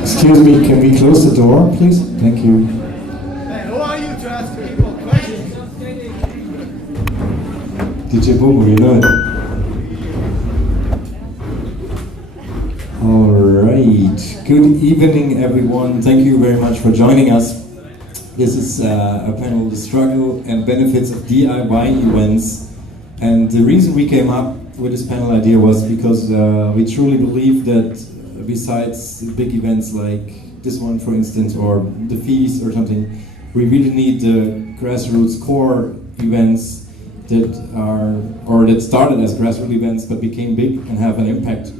Excuse me, can we close the door, please? Thank you. Hey, who are you to ask people questions? DJ Bobo, you know it. Alright, good evening everyone. Thank you very much for joining us. This is a panel, The Struggle and Benefits of DIY Events. And the reason we came up with this panel idea was because we truly believe that besides big events like this one, for instance, or the feast or something, we really need the grassroots core events that are, or that started as grassroots events but became big and have an impact.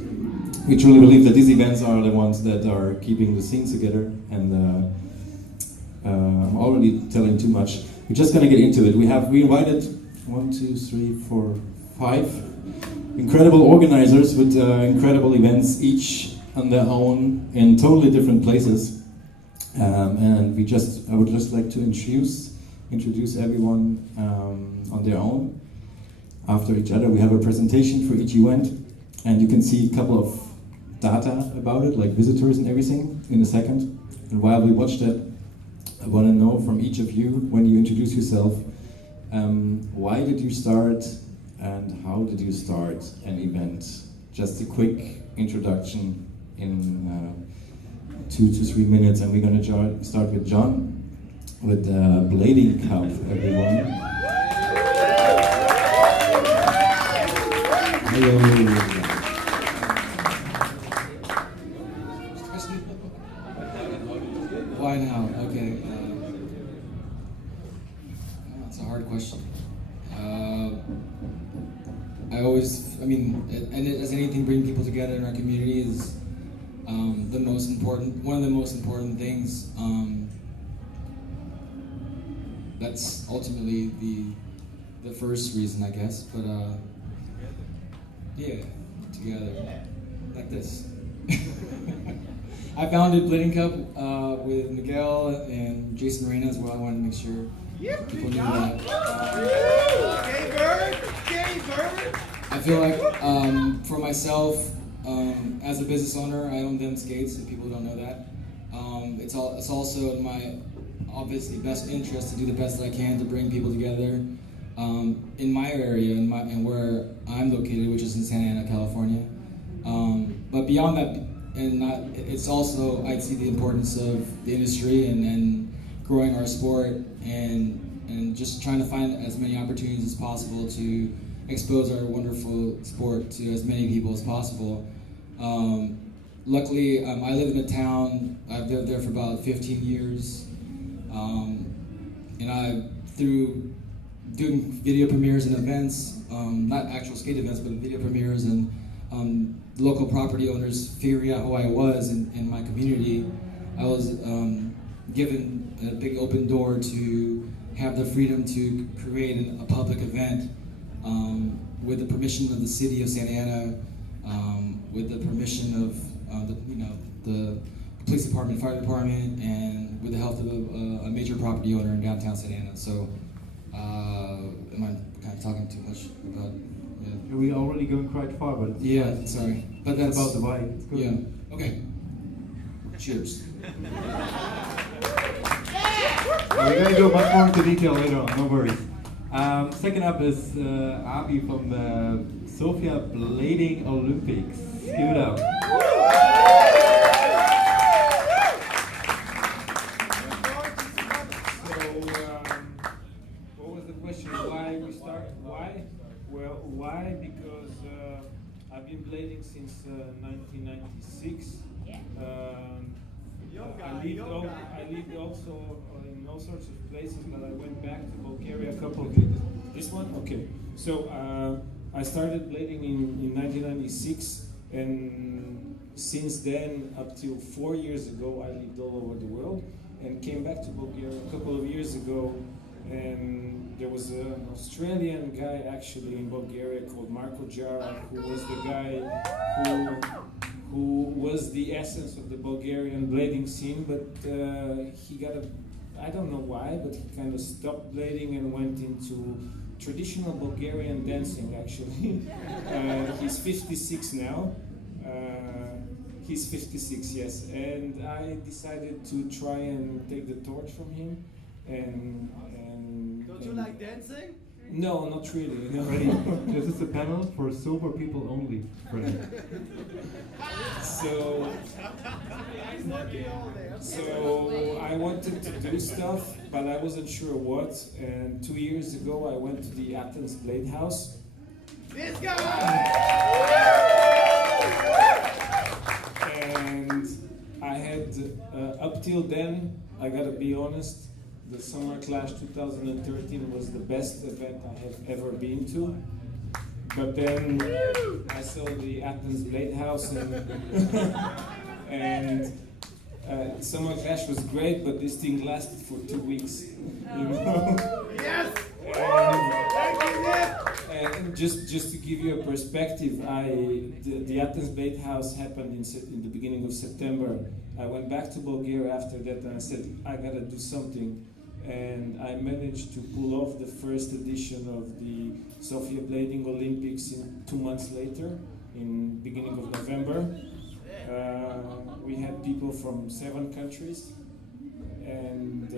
We truly believe that these events are the ones that are keeping the scenes together, and I'm already telling too much. We're just gonna get into it. We invited 1, 2, 3, 4, 5 incredible organizers with incredible events, each on their own in totally different places. And I would just like to introduce everyone on their own. After each other, we have a presentation for each event, and you can see a couple of data about it, like visitors and everything, in a second. And while we watch that, I want to know from each of you, when you introduce yourself, why did you start and how did you start an event? Just a quick introduction in 2 to 3 minutes, and we're going to start with John with the Blading Cup, everyone. Hello. Why now? Okay. That's a hard question. And as anything, bringing people together in our community is one of the most important things. That's ultimately the first reason, I guess. But yeah, together, like this. I founded Blading Cup with Miguel and Jason Reyna as well. I wanted to make sure people knew that. I feel like for myself, as a business owner, I own them skates, and people don't know that. It's also in my obviously best interest to do the best that I can to bring people together in my area and where I'm located, which is in Santa Ana, California. But beyond that, it's also, I'd see the importance of the industry and growing our sport and just trying to find as many opportunities as possible to expose our wonderful sport to as many people as possible. Luckily, I live in a town, I've lived there for about 15 years, and through doing video premieres and events, not actual skate events, but video premieres, and local property owners figuring out who I was in my community, I was given a big open door to have the freedom to create a public event with the permission of the city of Santa Ana, with the permission of the police department, fire department, and with the help of a major property owner in downtown Santa Ana. So, am I kind of talking too much about? Yeah. We're already going quite far, but yeah, sorry. But that's about the why. It's good. Yeah. Okay. Cheers. We're going to go much more into detail later on, no worries. Second up is Abi from the Sofia Blading Olympics. Give it up. What was the question? Why we start? Why? Well, why? Because I've been blading since 1996. I lived also in all sorts of places, but I went back to Bulgaria a couple of years. This one? Okay. So I started blading in 1996, and since then, up till 4 years ago, I lived all over the world and came back to Bulgaria a couple of years ago. And there was an Australian guy actually in Bulgaria called Marco Jara, who was the guy who was the essence of the Bulgarian blading scene, but he got I don't know why, but he kind of stopped blading and went into traditional Bulgarian dancing, actually. He's 56 now. He's 56, yes, and I decided to try and take the torch from him. And Don't you like dancing? No, not really. No. Freddie, this is a panel for sober people only, Freddie. So He's working all day. So I wanted to do stuff, but I wasn't sure what. And 2 years ago, I went to the Athens Blade House. This guy! And I had, up till then, I gotta be honest, the Summer Clash 2013 was the best event I have ever been to. But then I saw the Athens Blade House and Summer Clash was great, but this thing lasted for 2 weeks. You know? Yes! And just to give you a perspective, the Athens Blade House happened in the beginning of September. I went back to Bulgaria after that and I said, I gotta do something. And I managed to pull off the first edition of the Sofia Blading Olympics 2 months later, in beginning of November. We had people from 7 countries, and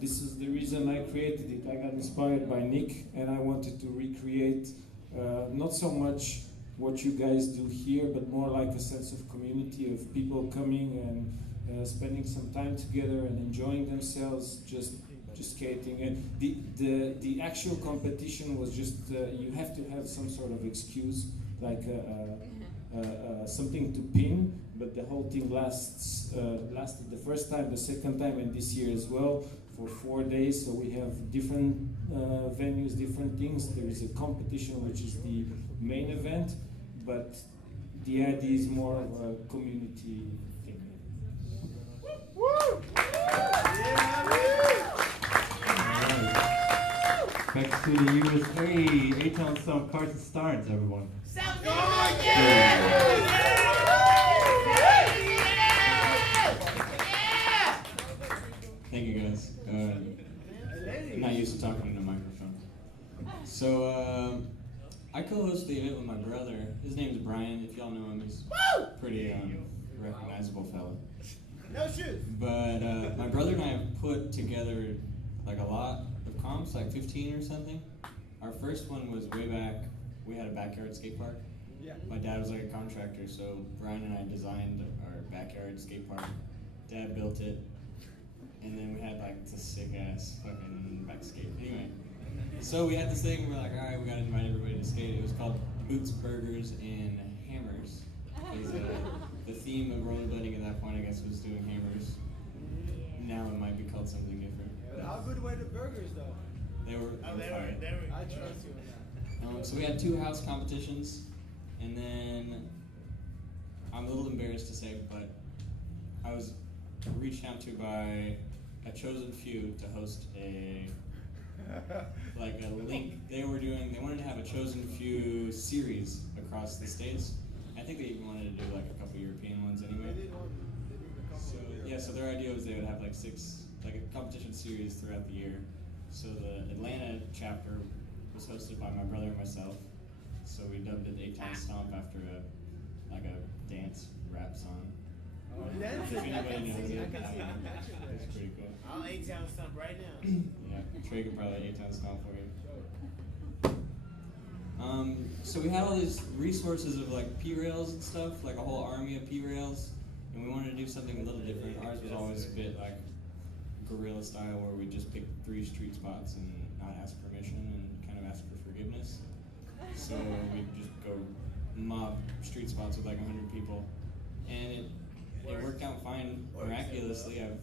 this is the reason I created it. I got inspired by Nick, and I wanted to recreate not so much what you guys do here, but more like a sense of community, of people coming and spending some time together and enjoying themselves, just skating. And the actual competition was just you have to have some sort of excuse, like something to pin, but the whole thing lasted the first time, the second time, and this year as well for 4 days. So we have different venues, different things. There is a competition which is the main event, but the idea is more of a community thing. Woo! Back to the USA, 8-town Stomp Carson starts, everyone. Sounds Thank you guys. I'm not used to talking in a microphone. So I co-host the event with my brother. His name's Brian. If y'all know him, he's pretty recognizable fella. No shoes. But my brother and I have put together like a lot of comps, like 15 or something. Our first one was way back. We had a backyard skate park. Yeah. My dad was like a contractor, so Brian and I designed our backyard skate park. Dad built it, and then we had like this sick ass fucking back skate. Anyway, so we had this thing. We're like, all right, we gotta invite everybody to skate. It was called Boots, Burgers, and Hammers. The theme of rollerblading at that point, I guess, was doing hammers. Now it might be called something different. How good were the burgers, though? They were fire. I trust you in that. So we had 2 house competitions, and then I'm a little embarrassed to say, but I was reached out to by a chosen few to host a link. They wanted to have a chosen few series across the states. I think they even wanted to do like a couple European ones anyway. So yeah, so their idea was they would have like 6, like a competition series throughout the year. So the Atlanta chapter was hosted by my brother and myself. So we dubbed it 8-Town Stomp after a dance rap song. Dancing, If I anybody can knows see it, it. it's pretty cool. I'll 8-Town Stomp right now. Yeah, Trey could probably 8-Town Stomp for you. So we had all these resources of like P-rails and stuff, like a whole army of P-rails, and we wanted to do something a little different. Ours was always a bit like guerrilla style, where we just pick 3 street spots and not ask permission and kind of ask for forgiveness. So we'd just go mob street spots with like 100 people, and it worked out fine. Miraculously, I've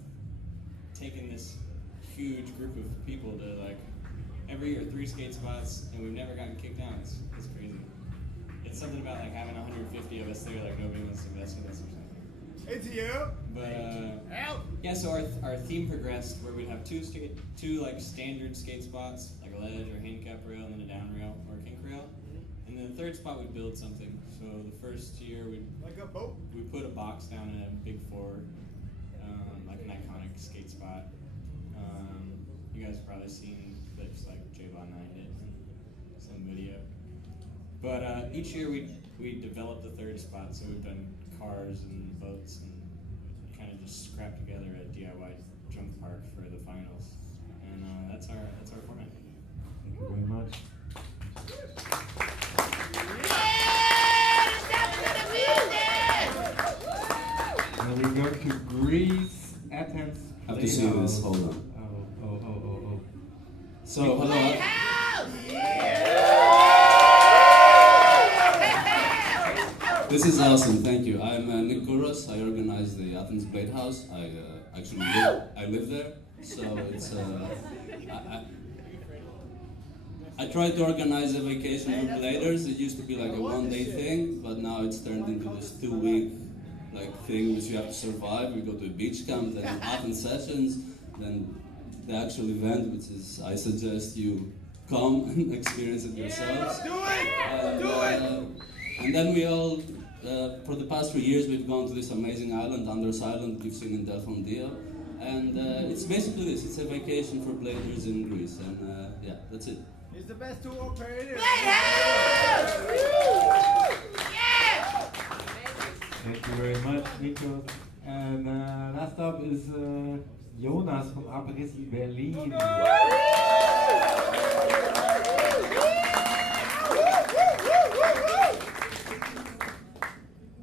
taken this huge group of people to like every year 3 skate spots, and we've never gotten kicked out. It's crazy. It's something about like having 150 of us there, like nobody wants to mess with us or something. It's you. But yeah, so our theme progressed where we'd have 2 like standard skate spots, like a ledge or handicap rail, and then a down rail or a kink rail. And then the 3rd spot we'd build something. So the first year we put a box down in a big 4, like an iconic skate spot. You guys have probably seen clips like J-Von 9 did in some video. But each year we developed the 3rd spot. So we've done cars and boats and kind of just scrapped together a DIY junk park for the finals. And that's our format. Thank you very much. And we go to Greece, Athens. Have to see this. Hold on. Oh. So, hello. This is awesome. Thank you. I'm Nick Kouros. I organize the Athens Blade House. I actually live there. So it's I tried to organize a vacation for bladers. It used to be like a one-day thing, but now it's turned into this 2-week thing which you have to survive. We go to a beach camp, then Athens sessions, then the actual event, which is I suggest you come and experience it yourselves. Do it! And then we all, for the past 3 years, we've gone to this amazing island, Andros Island, you've seen in Delphondia. And it's basically this, it's a vacation for bladers in Greece. And yeah, that's it. It's the best tour operator. Thank you very much, Nico. And last up is Jonas from Abriss Berlin.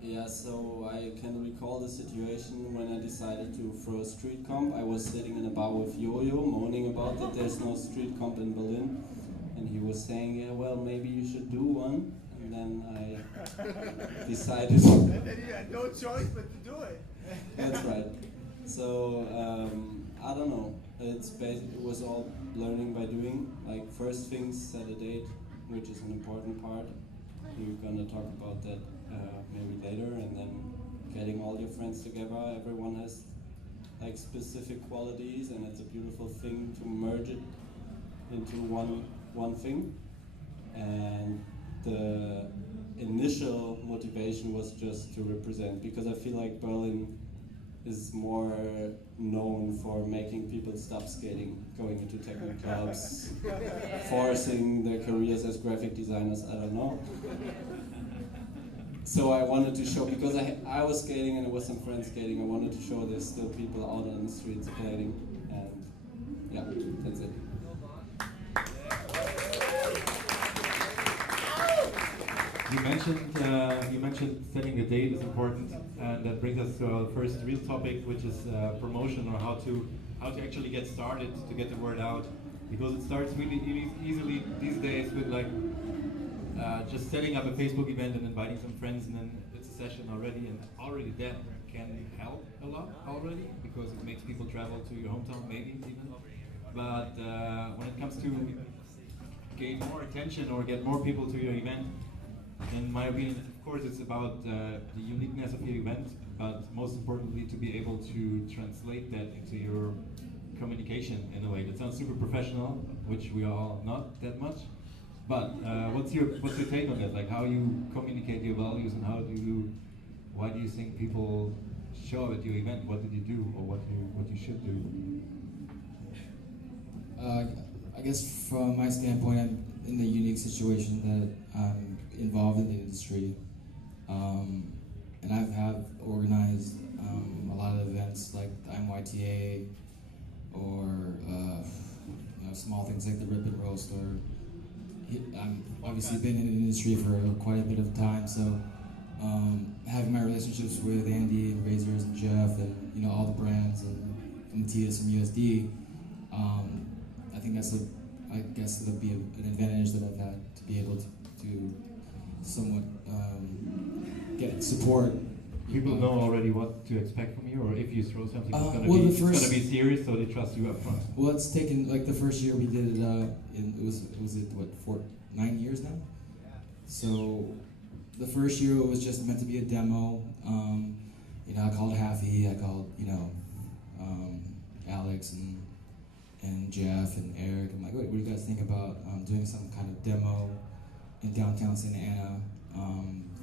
Yeah, so I can recall the situation when I decided to throw a street comp. I was sitting in a bar with Yo-Yo, moaning about that there's no street comp in Berlin. And he was saying, yeah, well, maybe you should do one. And then I decided... And then you had no choice but to do it. That's right. So, I don't know. It was all learning by doing. Like, first things, set a date, which is an important part. We're gonna talk about that maybe later, and then getting all your friends together. Everyone has like specific qualities, and it's a beautiful thing to merge it into one thing. And the initial motivation was just to represent, because I feel like Berlin is more known for making people stop skating, going into techno clubs, forcing their careers as graphic designers, I don't know. So I wanted to show, because I was skating and there was some friends skating, I wanted to show there's still people out on the streets skating, and yeah, that's it. You mentioned setting a date is important, and that brings us to our first real topic, which is promotion, or how to actually get started to get the word out, because it starts really easily these days with like just setting up a Facebook event and inviting some friends, and then it's a session already, and already that can help a lot already, because it makes people travel to your hometown maybe even. But when it comes to gain more attention or get more people to your event, in my opinion, of course, it's about the uniqueness of your event, but most importantly, to be able to translate that into your communication in a way that sounds super professional, which we are all not that much. But what's your take on that? Like, how you communicate your values, and why do you think people show up at your event? What did you do, or what you should do? I guess from my standpoint, I'm in the unique situation that I'm involved in the industry, and I have organized a lot of events like the MYTA, or small things like the Rip and Roast, or I'm obviously been in the industry for quite a bit of time, so having my relationships with Andy and Razors and Jeff and all the brands and Matthias from USD, I think I guess it'll be an advantage that I've had to be able to somewhat get support. People know already what to expect from you, or if you throw something, it's gonna be serious, so they trust you up front. Well, it's taken like the first year we did it. Was it 9 years now? So the first year it was just meant to be a demo. I called Haffy, I called Alex and Jeff and Eric. I'm like, wait, what do you guys think about doing some kind of demo in downtown Santa Ana?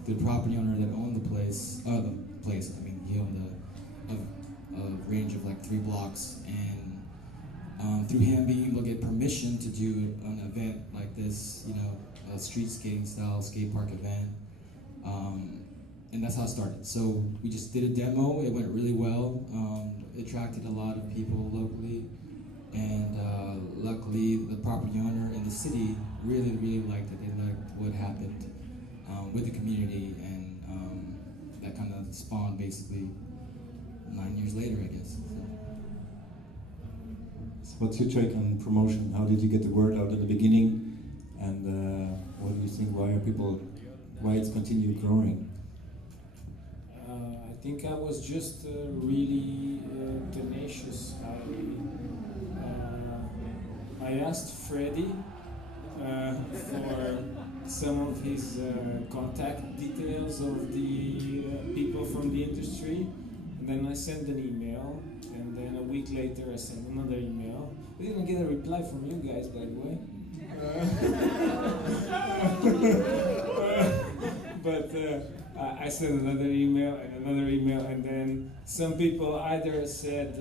The property owner that owned the place, he owned a range of like 3 blocks, and through him being able to get permission to do an event like this, a street skating style skate park event, and that's how it started. So we just did a demo. It went really well. It attracted a lot of people locally, and luckily the property owner and the city really liked it. They liked what happened with the community, and that kind of spawned basically 9 years later, I guess. So what's your take on promotion? How did you get the word out in the beginning? And what do you think? Why it's continued growing? I think I was just really tenacious. I asked Freddie for some of his contact details of the people from the industry, and then I sent an email, and then a week later I sent another email. I didn't get a reply from you guys, by the way. But I sent another email, and then some people either said,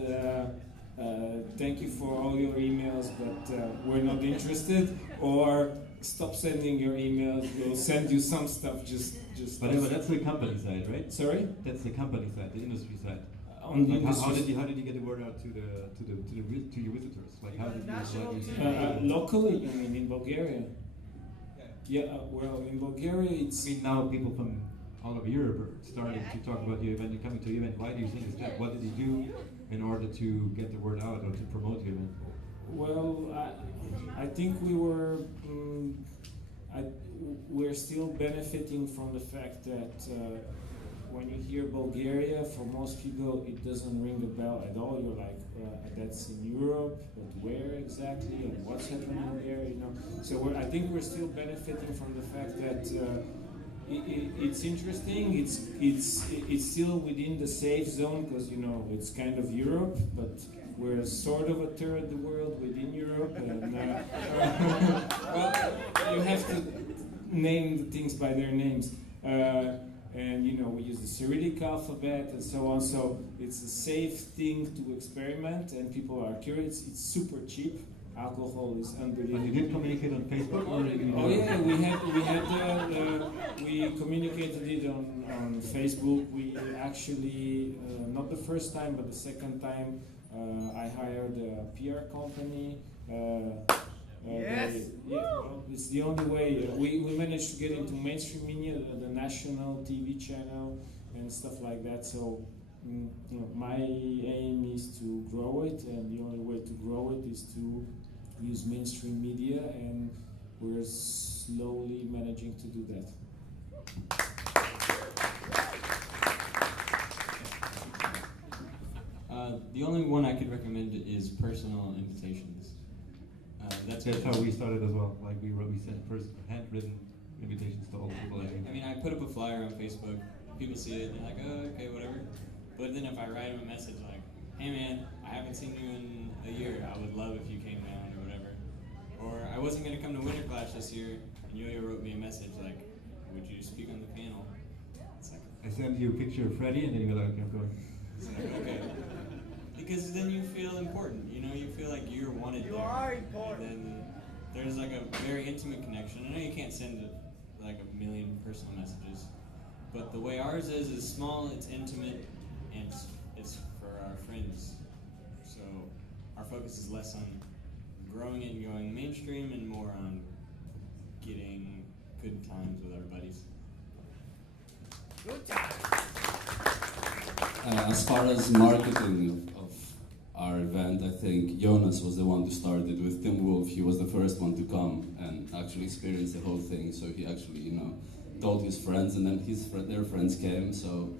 thank you for all your emails, but we're not interested, or stop sending your emails, we'll send you some stuff, just But that's the company side, right? Sorry? That's the company side, the industry side. On the How did you get the word out to your visitors? Like how did you locally, I mean, in Bulgaria. Yeah, well, in Bulgaria it's... I mean, now people from all over Europe are starting to talk about your event and coming to your event. Why do you think it's that? What did you do in order to get the word out or to promote your event? Well, I think we were... we're still benefiting from the fact that when you hear Bulgaria, for most people it doesn't ring a bell at all. You're like, that's in Europe, but where exactly, and what's happening there, you know? So I think we're still benefiting from the fact that it's interesting. It's still within the safe zone because, you know, it's kind of Europe, but we're sort of a third of the world within Europe, and well, you have to name the things by their names. And you know, we use the Cyrillic alphabet and so on, so it's a safe thing to experiment, and people are curious. It's super cheap. Alcohol is unbelievable. But you did communicate on Facebook, or oh yeah, we communicated it on Facebook. We actually not the first time, but the second time, I hired a PR company. Yes. Well, it's the only way. We managed to get into mainstream media, the national TV channel, and stuff like that. So, you know, my aim is to grow it, and the only way to grow it is to use mainstream media, and we're slowly managing to do that. The only one I could recommend is personal invitations. That's how we started as well. Like we sent first handwritten invitations to all the people. I mean, I put up a flyer on Facebook. People see it, they're like, oh, okay, whatever. But then if I write them a message like, hey man, I haven't seen you in a year. I would love if you came down or whatever. Or I wasn't going to come to Winter Clash this year, and Yo-Yo wrote me a message like, would you speak on the panel? It's like, I sent you a picture of Freddie, and then you go like, okay, I'm going. It's like, okay. Because then you feel important, you know, you feel like you're wanted there. You are important. And then there's like a very intimate connection. I know you can't send like a million personal messages, but the way ours is small, it's intimate, and it's for our friends. So our focus is less on growing it and going mainstream and more on getting good times with our buddies. Good time. As far as marketing of our event, I think Jonas was the one who started with Tim Wolf. He was the first one to come and actually experience the whole thing. So he actually, you know, told his friends, and then their friends came. So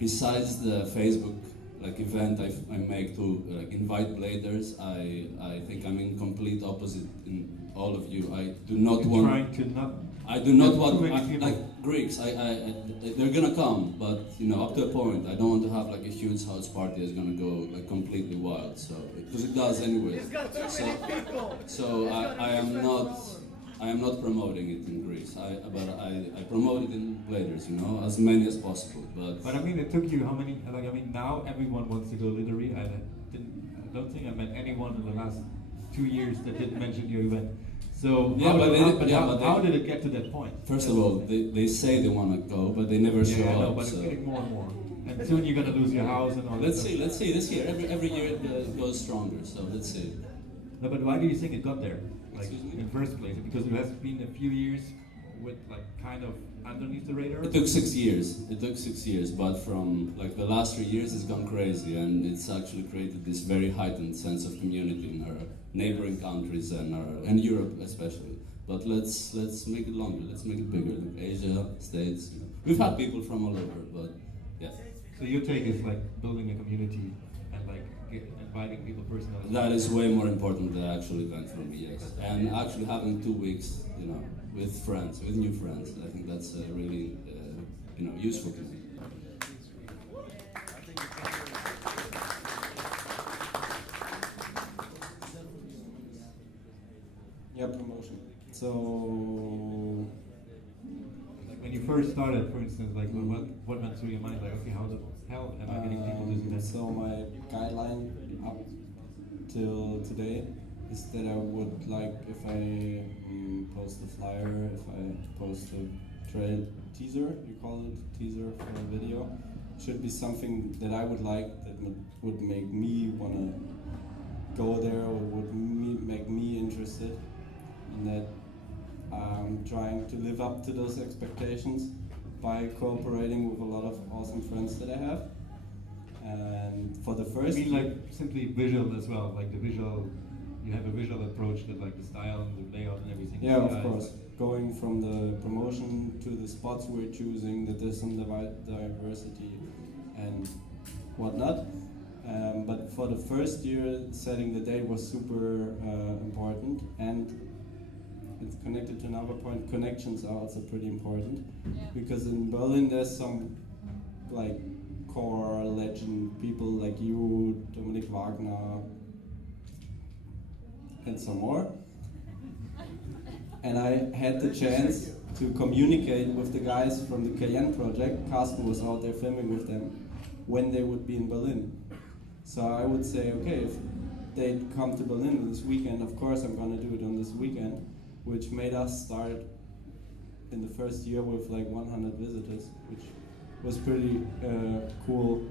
besides the Facebook event I make to invite bladers, I think I'm in complete opposite in all of you. I do not want. Trying to not. I do not want like Greeks. They're gonna come, but you know, up to a point. I don't want to have like a huge house party that's gonna go like completely wild. So because it does anyway. So I am not promoting it in Greece. But I promote it in Bladers. You know, as many as possible. But I mean, it took you how many? Like I mean, now everyone wants to go literary. I don't think I met anyone in the last 2 years that didn't mention your event. So Yeah, how did it get to that point? First of all, they say they want to go, but they never show I know, up. but it's So. getting more and more. And soon you're gonna lose your house and all that. Let's see this year. Every year it goes stronger. So let's see. No, but why do you think it got there? Like Excuse me? in first place, because it has been a few years with like kind of underneath the radar. It took 6 years. It took 6 years, but from like the last 3 years, it's gone crazy, and it's actually created this very heightened sense of community in our neighboring countries and Europe especially. But let's make it longer. Let's make it bigger. Like Asia, States. You know. We've had people from all over, but yeah. So your take is like building a community and like inviting people personally. That is way more important than the actual event for me, yes. And actually having 2 weeks, you know, with friends, with new friends, I think that's really, you know, useful to me. Yeah, promotion. So Like when you first started, for instance, like what went through your mind? Like, okay, how the hell am I getting people to do that? so my guideline up till today is that I would like if I post a flyer, if I post a trail teaser, you call it teaser for a video, should be something that I would like that would make me wanna go there or make me interested, and that I'm trying to live up to those expectations by cooperating with a lot of awesome friends that I have. And for the I first mean, like simply visual as well, like the visual. You have a visual approach that like the style and the layout and everything. yeah, of course. Going from the promotion to the spots we're choosing, that there's some diversity and whatnot. But for the first year, setting the date was super important, and it's connected to another point. Connections are also pretty important, because in Berlin there's some like core legend people like you, Dominik Wagner, and some more. And I had the chance to communicate with the guys from the Cayenne project. Carsten was out there filming with them when they would be in Berlin. So I would say, okay, if they'd come to Berlin this weekend, of course I'm gonna do it on this weekend, which made us start in the first year with like 100 visitors, which was pretty cool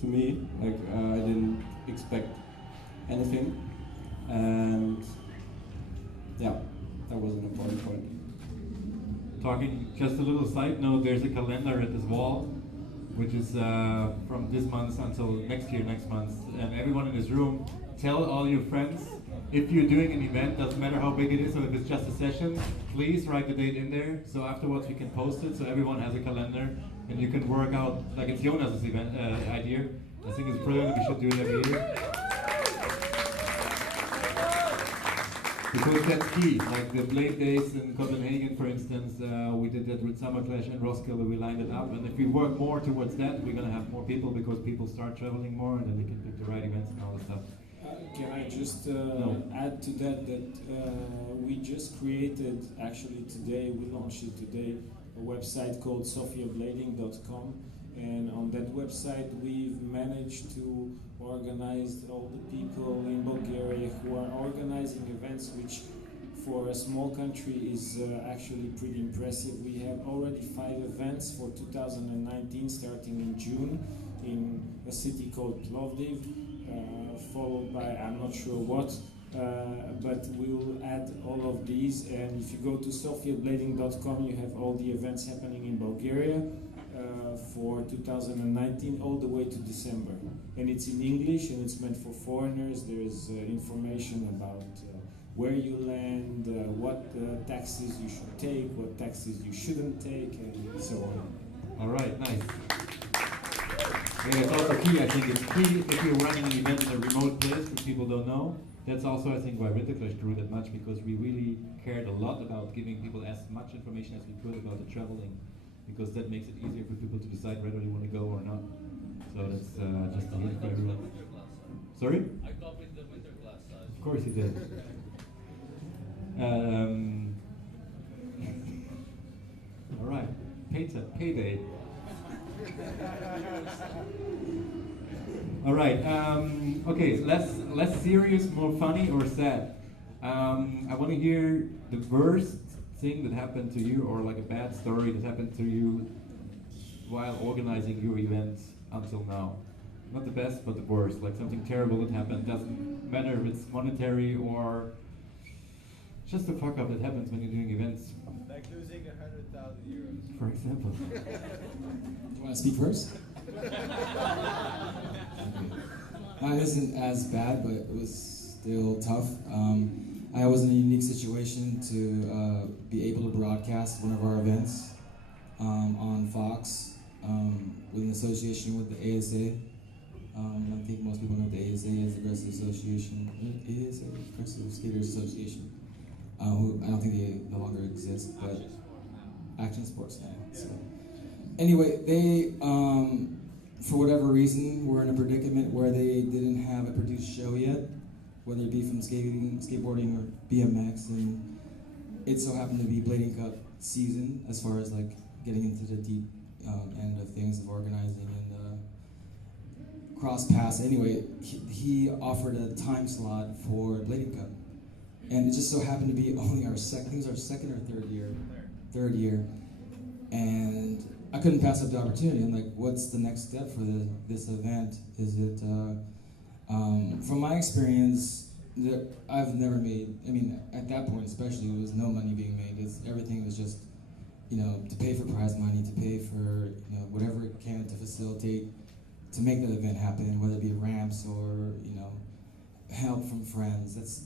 to me. Like I didn't expect anything. And yeah, that was an important point. Talking, just a little side note, there's a calendar at this wall, which is from this month until next month. And everyone in this room, tell all your friends, if you're doing an event, doesn't matter how big it is, or if it's just a session, please write the date in there, so afterwards we can post it, so everyone has a calendar, and you can work out, like it's Jonas's event idea. I think it's brilliant, we should do it every year. Because that's key, like the Blade Days in Copenhagen, for instance, we did that with Summer Clash in Roskilde, we lined it up, and if we work more towards that, we're going to have more people, because people start traveling more, and then they can pick the right events and all that stuff. Can I just add to that we just created, actually today, we launched it today, a website called sofiablading.com, and on that website we've managed to organize all the people in Bulgaria who are organizing events, which for a small country is actually pretty impressive. We have already 5 events for 2019 starting in June in a city called Plovdiv, followed by I'm not sure what, but we'll add all of these, and if you go to sofiablading.com you have all the events happening in Bulgaria for 2019 all the way to December, and it's in English and it's meant for foreigners. There's information about where you land, what taxis you should take, what taxis you shouldn't take, and so on. All right, nice. Yeah, it's also key, I think it's key if you're running an event in a remote place that people don't know. That's also, I think, why Winterclash grew that much, because we really cared a lot about giving people as much information as we could about the traveling, because that makes it easier for people to decide whether they want to go or not. So that's just a hint for everyone. Sorry? I copied the Winterclash side. Of course you did. All right, payday. All right. Okay. Less serious, more funny or sad. I want to hear the worst thing that happened to you, or like a bad story that happened to you while organizing your event until now. Not the best, but the worst. Like something terrible that happened. Doesn't matter if it's monetary or just a fuck up that happens when you're doing events. Like losing 100,000 euros. For example. Do you want to speak first? Okay. Mine isn't as bad, but it was still tough. I was in a unique situation to be able to broadcast one of our events on Fox with an association with the ASA. I think most people know what the ASA is, the Aggressive Association. ASA, Aggressive Skaters Association. Who I don't think they no longer exist, but Action Sports now. So anyway, they for whatever reason were in a predicament where they didn't have a produced show yet, whether it be from skating, skateboarding, or BMX, and it so happened to be Blading Cup season as far as like getting into the deep end of things of organizing and cross paths. Anyway, he offered a time slot for Blading Cup. And it just so happened to be only our second or third year. And I couldn't pass up the opportunity. I'm like, what's the next step for this event? Is it, from my experience, I've never made, I mean, at that point especially, there was no money being made. Everything was just, to pay for prize money, to pay for, whatever it can to facilitate, to make that event happen, whether it be ramps or, help from friends. That's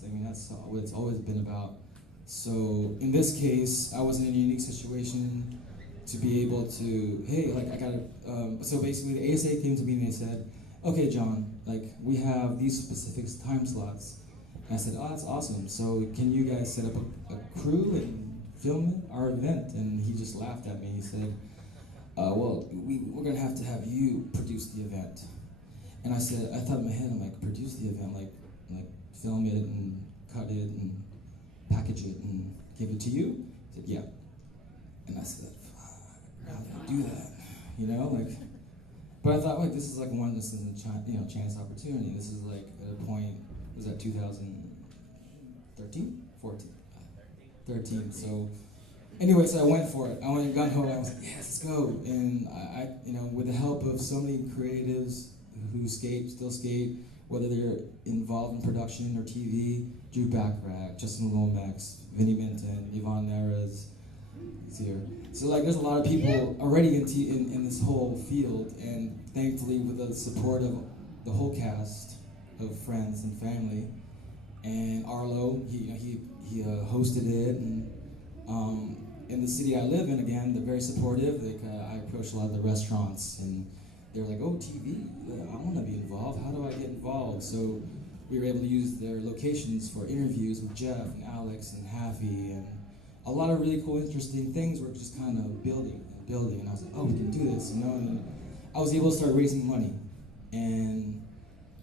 what it's always been about. So in this case, I was in a unique situation to be able to, hey, like I gotta, so basically the ASA came to me and they said, okay, John, like we have these specific time slots. And I said, oh, that's awesome. So can you guys set up a crew and film our event? And he just laughed at me. He said, well, we're gonna have to have you produce the event. And I said, I thought in my head, I'm like, produce the event, like film it and cut it and package it and give it to you? He said, yeah. And I said, fuck, how do I do that? But I thought, this is like one, this is a chance opportunity. This is like at a point, was that 2013? 14? 13. So anyway, so I went for it. I went gun ho. I was like, yes, let's go. And I with the help of so many creatives who still skate, whether they're involved in production or TV, Drew Backrack, Justin Lomax, Vinny Minton, Yvonne Neres, he's here. So there's a lot of people already in this whole field, and thankfully with the support of the whole cast of friends and family, and Arlo, he hosted it, and in the city I live in, again, they're very supportive. I approached a lot of the restaurants, and they were like, oh, TV, I want to be involved. How do I get involved? So we were able to use their locations for interviews with Jeff and Alex and Haffy, and a lot of really cool, interesting things were just kind of building. And I was like, oh, we can do this, And I was able to start raising money. And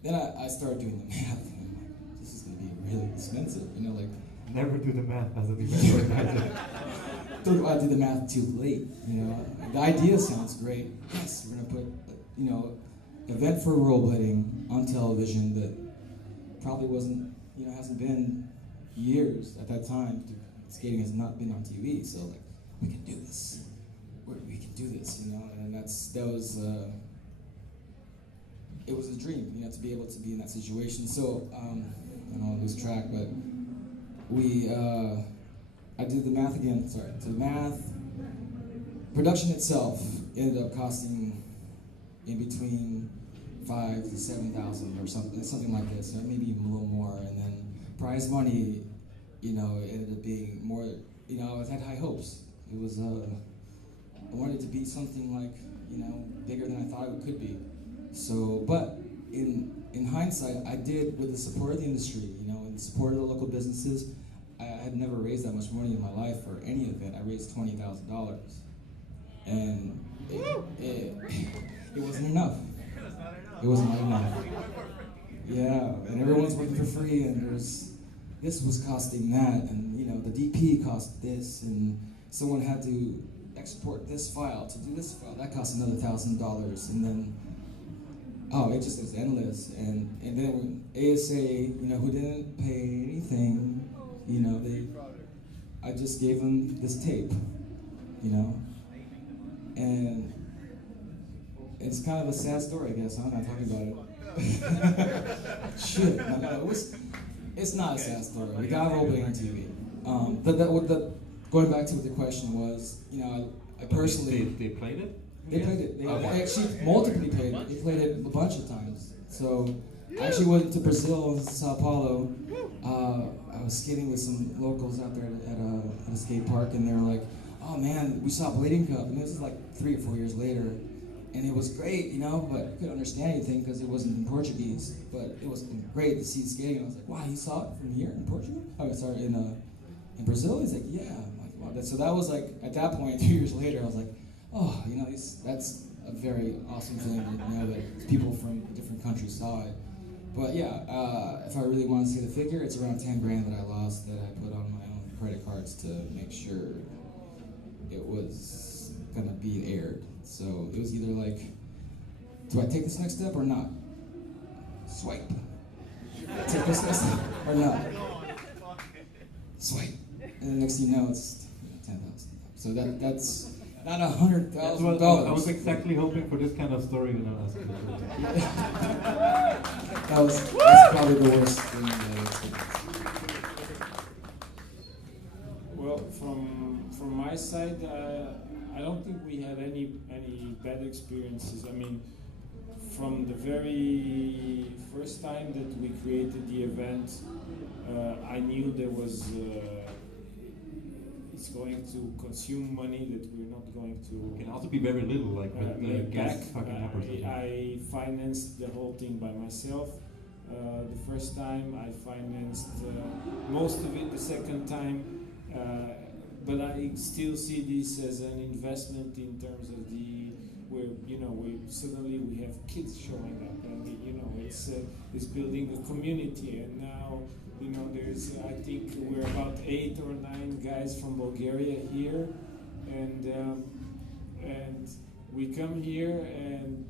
then I started doing the math. And I'm like, this is going to be really expensive, Never do the math as a event organizer. I did the math too late, The idea sounds great. Yes, we're gonna put, event for rollerblading on television that probably wasn't, hasn't been years at that time. Skating has not been on TV, so we can do this. We can do this, And it was a dream, to be able to be in that situation. So I don't want to lose track, but I did the math again, sorry. So the math, production itself ended up costing in between 5,000 to 7,000 or something like this, or maybe even a little more. And then prize money, it ended up being more, I had high hopes. It was, I wanted it to be something like, bigger than I thought it could be. So, but in hindsight, I did, with the support of the industry, and the support of the local businesses, I had never raised that much money in my life for any event. I raised $20,000, and it wasn't enough. It was not enough. Yeah, and everyone's working for free, and this was costing that, and the DP cost this, and someone had to export this file to do this file. That cost another $1,000, and then it just is endless. And then when ASA, who didn't pay anything. you know, I just gave them this tape, you know, and it's kind of a sad story, I guess. I'm not talking about it. Shit, no, it's not a sad story. We got opening on TV. Going back to what the question was, you know, I personally They played it? they played it. They Okay. actually multiply played it. They played it a bunch of times. So I actually went to Brazil and Sao Paulo. I was skating with some locals out there at a skate park, and they were like, "Oh man, we saw Blading Cup," and this is like 3 or 4 years later, and it was great, you know. But I couldn't understand anything because it wasn't in Portuguese. But it was great to see skating. And I was like, "Wow, you saw it from here in Portugal?" Oh, sorry, in Brazil. He's like, "Yeah." I'm like, "Wow." So that was like at that point, 2 years later, I was like, "Oh, you know, that's a very awesome thing to know that people from different countries saw it." But yeah, if I really want to say the figure, it's around 10 grand that I lost that I put on my own credit cards to make sure it was gonna be aired. So it was either like, do I take this next step or not? Swipe. Take this next step or not? Swipe. And the next thing you know, it's 10,000. So that's not $100,000. I was exactly hoping for this kind of story when I asked you. That's probably the worst thing that I experienced. Well, from my side, I don't think we had any bad experiences. I mean, from the very first time that we created the event, I knew there was it's going to consume money that we're not going to. It can also be very little, like with the make back. gas fucking up or something. I financed the whole thing by myself. The first time I financed most of it. The second time, but I still see this as an investment in terms of where we suddenly we have kids showing up, and it's building a community, and now. There's I think we're about 8 or 9 guys from Bulgaria here, and we come here and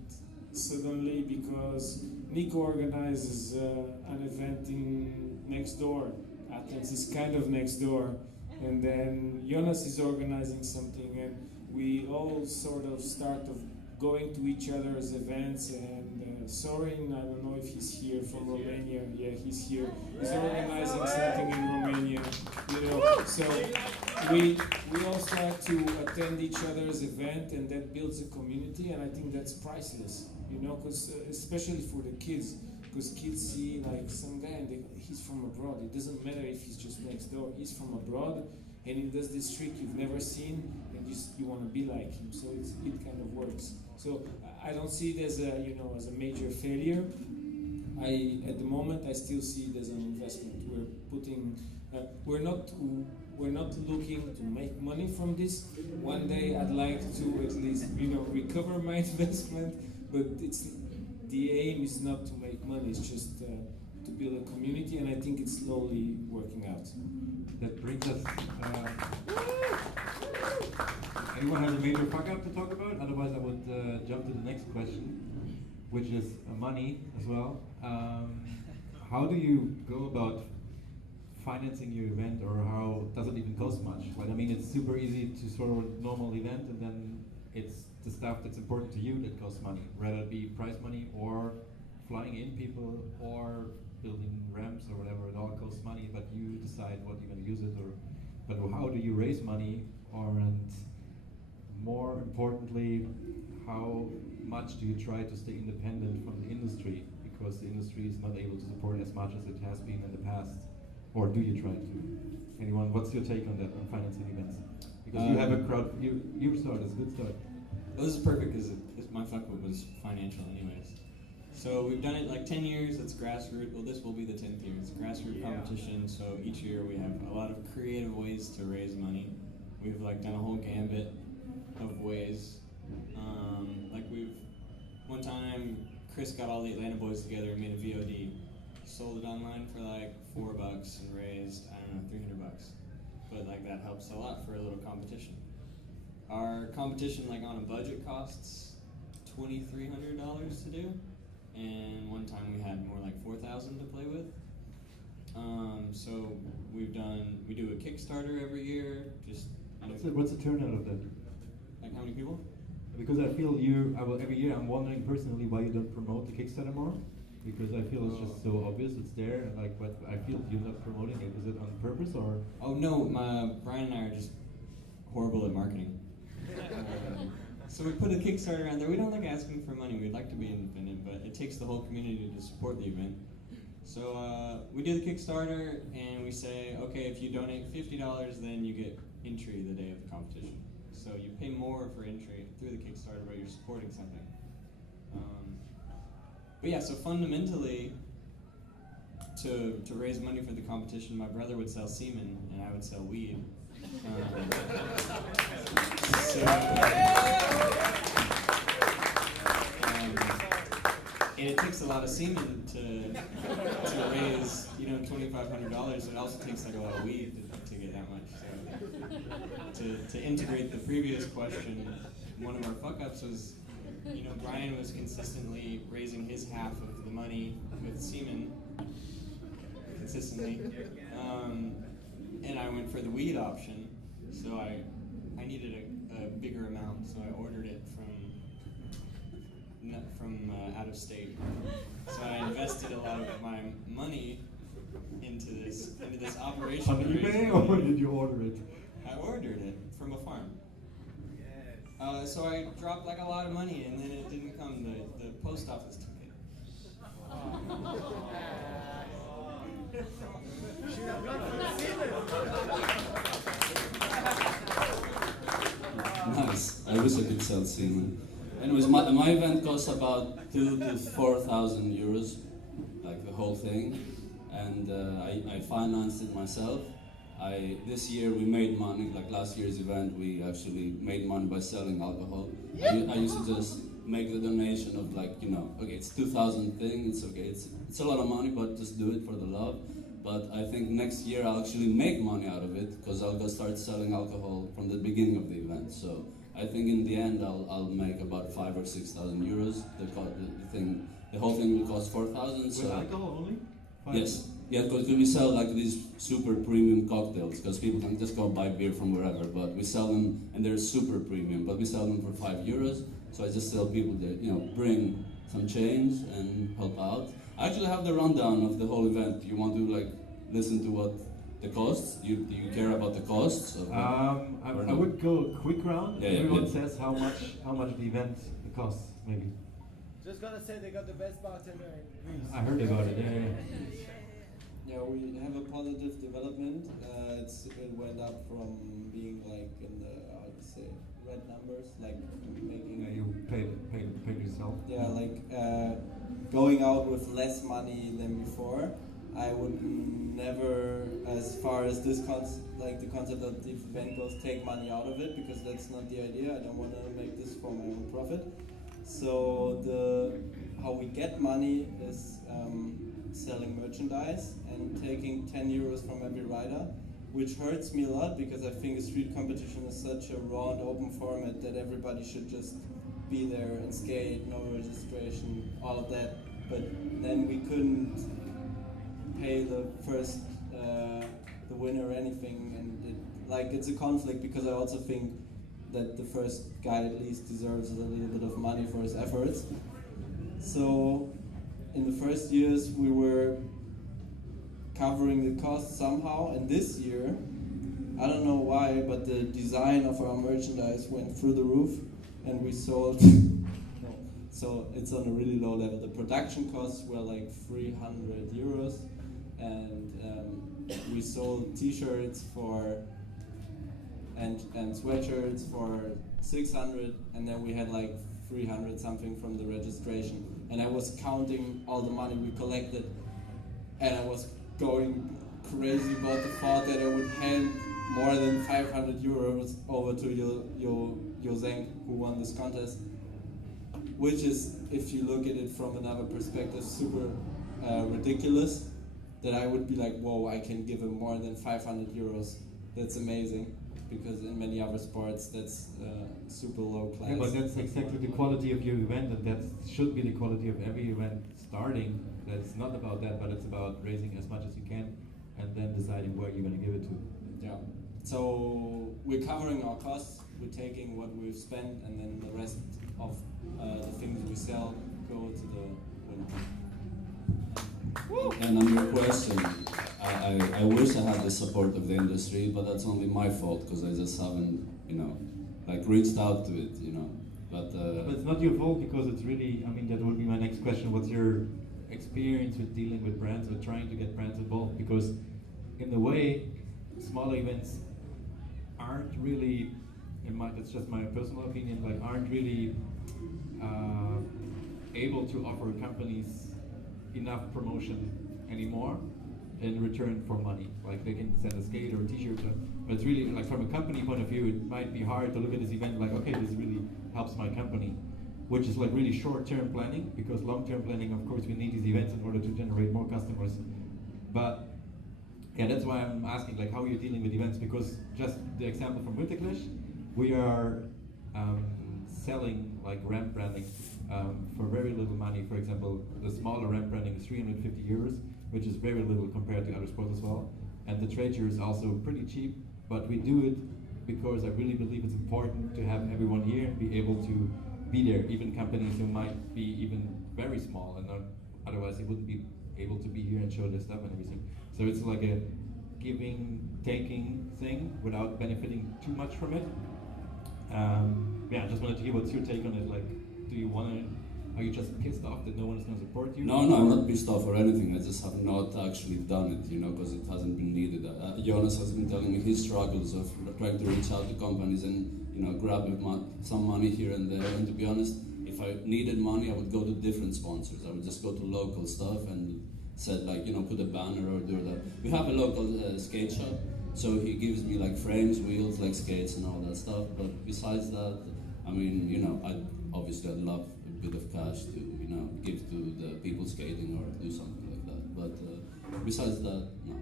suddenly because Nico organizes an event in next door, Athens is kind of next door, and then Jonas is organizing something, and we all sort of start of going to each other's events, and Sorin, I don't know if he's here from Romania. Yeah, he's here. He's organizing something in Romania. So we all start to attend each other's event, and that builds a community, and I think that's priceless. Because especially for the kids, because kids see like some guy and he's from abroad. It doesn't matter if he's just next door. He's from abroad, and he does this trick you've never seen, and you want to be like him. So it kind of works. So I don't see it as a major failure. At the moment I still see it as an investment. We're not looking to make money from this. One day I'd like to at least recover my investment, but the aim is not to make money. It's just to build a community, and I think it's slowly working out. That brings us. Anyone has a major fuck up to talk about? Otherwise, I would jump to the next question, which is money as well. How do you go about financing your event, or how does it even cost much? Like, I mean, it's super easy to sort of a normal event, and then it's the stuff that's important to you that costs money, whether it be prize money or flying in people or building ramps or whatever. It all costs money, but you decide what you're going to use it. But how do you raise money, and more importantly, how much do you try to stay independent from the industry, because the industry is not able to support as much as it has been in the past? Or do you try to? Anyone, what's your take on that, on financing events? Because you have a crowd, you start, it's a good start. Well, this is perfect because my fuck up was financial anyways. So we've done it like 10 years, it's grassroots. Well, this will be the 10th year. It's grassroots competition, so each year we have a lot of creative ways to raise money. We've like done a whole gambit of ways. One time, Chris got all the Atlanta boys together and made a VOD. Sold it online for like $4 and raised, I don't know, $300. But like that helps a lot for a little competition. Our competition, like on a budget, costs $2,300 to do, and one time we had more like $4,000 to play with. So we do a Kickstarter every year. Just What's the turnout of that? like how many people? Because I feel every year I'm wondering personally why you don't promote the Kickstarter more. Because I feel it's just so obvious, it's there, and like, but I feel you're not promoting it. Is it on purpose or? Oh no, Brian and I are just horrible at marketing. So we put a Kickstarter on there. We don't like asking for money. We'd like to be independent, but it takes the whole community to support the event. So we do the Kickstarter, and we say, okay, if you donate $50, then you get entry the day of the competition. So you pay more for entry through the Kickstarter, but you're supporting something. But yeah, so fundamentally, to raise money for the competition, my brother would sell semen, and I would sell weed. And it takes a lot of semen to raise, $2,500. It also takes like a lot of weed to get that much. So to integrate the previous question, one of our fuck ups was, Brian was consistently raising his half of the money with semen, consistently, and I went for the weed option. So I needed a bigger amount, so I ordered it from out of state. So I invested a lot of my money into this operation. On eBay, or did you order it? I ordered it from a farm. So I dropped like a lot of money, and then it didn't come. The post office took it. Nice. I wish I could sell semen. Anyways, my event costs about 2,000 to 4,000 euros, like the whole thing, and I financed it myself. This year we made money, like last year's event, we actually made money by selling alcohol. I used to just make the donation of okay, it's 2,000 thing, it's okay, it's a lot of money, but just do it for the love. But I think next year I'll actually make money out of it, because I'll go start selling alcohol from the beginning of the event. So I think in the end I'll make about 5,000 or 6,000 euros. The whole thing will cost 4,000. With alcohol only? Yes. Yeah, because we sell like these super premium cocktails, because people can just go buy beer from wherever, but we sell them, and they're super premium, but we sell them for 5 euros. So I just tell people that, bring some change and help out. I actually have the rundown of the whole event. You want to listen to what the costs? Do you care about the costs? I would go a quick round. Yeah, Everyone says how much the event costs, maybe. Just gonna say they got the best bartender in Greece. I heard about it. Yeah. Yeah, we have a positive development. It went up from being in the red numbers, making. Yeah, you paid yourself. Yeah, going out with less money than before. I would never, as far as this the concept of the event goes, take money out of it, because that's not the idea. I don't want to make this for my own profit. So how we get money is selling merchandise and taking 10 euros from every rider, which hurts me a lot, because I think a street competition is such a raw and open format that everybody should just be there and skate, no registration, all of that. But then we couldn't pay the first, the winner or anything, and it's a conflict, because I also think that the first guy at least deserves a little bit of money for his efforts. So in the first years we were covering the costs somehow, and this year, I don't know why, but the design of our merchandise went through the roof, and we sold so it's on a really low level. The production costs were 300 euros, and we sold t-shirts and sweatshirts for 600, and then we had 300 something from the registration. And I was counting all the money we collected, and I was going crazy about the thought that I would hand more than 500 euros over to Joseng, who won this contest, which is, if you look at it from another perspective, super ridiculous, that I would be whoa, I can give him more than 500 euros. That's amazing, because in many other sports that's super low class. Yeah, but that's exactly the quality of your event, and that should be the quality of every event starting. That it's not about that, but it's about raising as much as you can, and then deciding where you're going to give it to. Yeah. So we're covering our costs. We're taking what we've spent, and then the rest of the things we sell go to the winner. And on your question, I wish I had the support of the industry, but that's only my fault because I just haven't, like reached out to it, But it's not your fault because it's really, I mean, that would be my next question. What's your experience with dealing with brands or trying to get brands involved? Because in a way, smaller events aren't really, that's just my personal opinion, like aren't really able to offer companies enough promotion anymore in return for money. Like they can send a skate or a t-shirt, but it's really like from a company point of view, it might be hard to look at this event like, okay, this really helps my company, which is like really short-term planning, because long-term planning, of course, we need these events in order to generate more customers. But yeah, that's why I'm asking like how you're dealing with events, because just the example from Winterclash, we are selling like ramp branding for very little money. For example, the smaller ramp branding is 350 euros, which is very little compared to other sports as well. And the trade show is also pretty cheap, but we do it because I really believe it's important to have everyone here and be able to be there, even companies who might be even very small and not, otherwise they wouldn't be able to be here and show their stuff and everything. So it's like a giving, taking thing without benefiting too much from it. Yeah, I just wanted to hear what's your take on it. Like, do you want to? Are you just pissed off that no one is going to support you? No, I'm not pissed off or anything. I just have not actually done it, because it hasn't been needed. Jonas has been telling me his struggles of trying to reach out to companies and grab some money here and there. And to be honest, if I needed money, I would go to different sponsors. I would just go to local stuff and said like, put a banner or do that. We have a local skate shop, so he gives me like frames, wheels, like skates and all that stuff. But besides that, I mean, I'd love a bit of cash to, give to the people skating or do something like that. But besides that, no.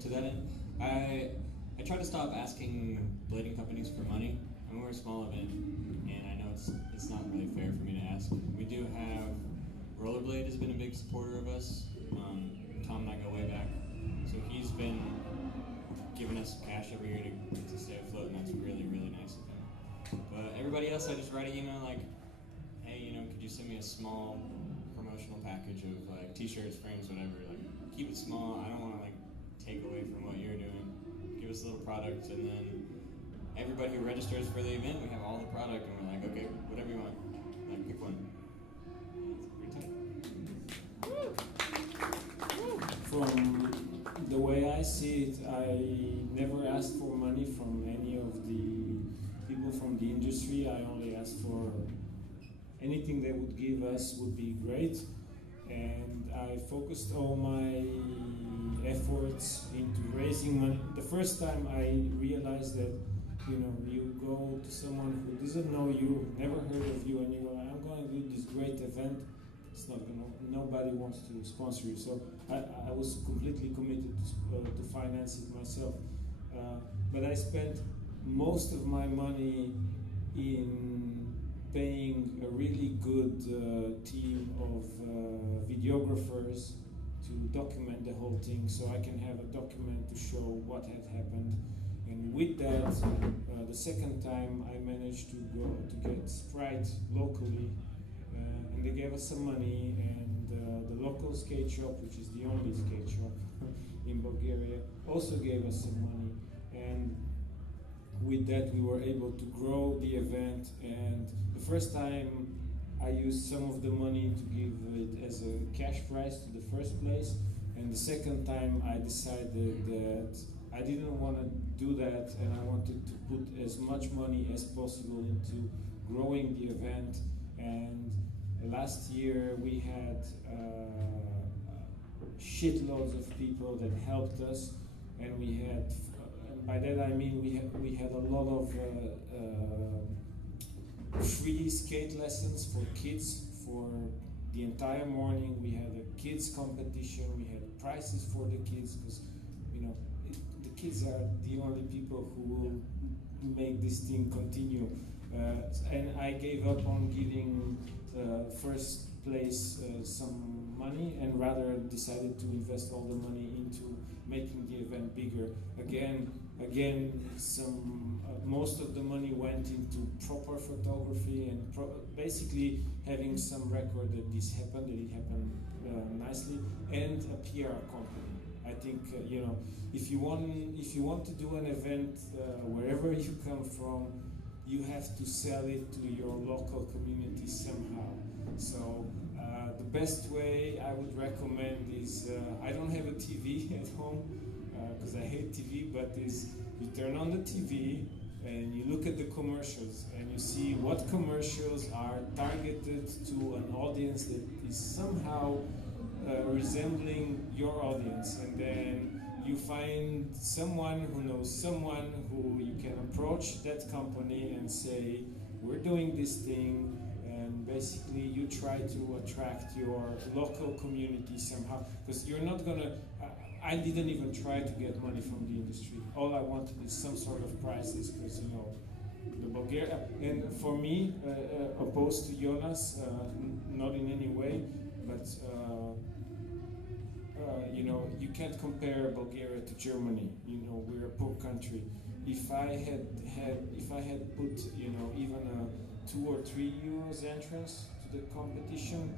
To that end, I try to stop asking blading companies for money. I mean, we're a small event, and I know it's not really fair for me to ask. We do have Rollerblade has been a big supporter of us. Tom and I go way back, so he's been giving us cash every year to stay afloat, and that's really, really nice of him. But everybody else, I just write an email like, hey, could you send me a small promotional package of like t-shirts, frames, whatever. Like, keep it small. I don't want to like take away from what you're doing. Give us a little product, and then everybody who registers for the event, we have all the product, and we're like, okay, whatever you want, like pick one. From the way I see it, I never asked for money from any of the people from the industry. I only asked for anything they would give us would be great, and I focused all my efforts into raising money. The first time I realized that, you go to someone who doesn't know you, never heard of you, and you go, I'm going to do this great event. It's not nobody wants to sponsor you. So I was completely committed to finance it myself. But I spent most of my money in paying a really good team of videographers to document the whole thing, so I can have a document to show what had happened. And with that, the second time I managed to get Sprite locally, and they gave us some money, and the local skate shop, which is the only skate shop in Bulgaria, also gave us some money. And with that we were able to grow the event, and the first time I used some of the money to give it as a cash prize to the first place, and the second time I decided that I didn't want to do that, and I wanted to put as much money as possible into growing the event. And last year we had shitloads of people that helped us, and we had, and by that I mean we had a lot of free skate lessons for kids for the entire morning. We had a kids competition, we had prizes for the kids, because the kids are the only people who will make this thing continue. And I gave up on giving first place some money and rather decided to invest all the money into making the event bigger. Again, most of the money went into proper photography and basically having some record that this happened, that it happened nicely, and a PR company. I think if you want to do an event wherever you come from, you have to sell it to your local community somehow. So the best way I would recommend is, I don't have a TV at home because I hate TV, but is you turn on the TV and you look at the commercials and you see what commercials are targeted to an audience that is somehow resembling your audience, and then you find someone who knows someone who you can approach that company and say, we're doing this thing, and basically you try to attract your local community somehow, because you're not gonna, I didn't even try to get money from the industry. All I wanted is some sort of prizes, because the Bulgaria, and for me, opposed to Jonas, not in any way, but you can't compare Bulgaria to Germany. We're a poor country. If I had put even a 2 or 3 euros entrance to the competition,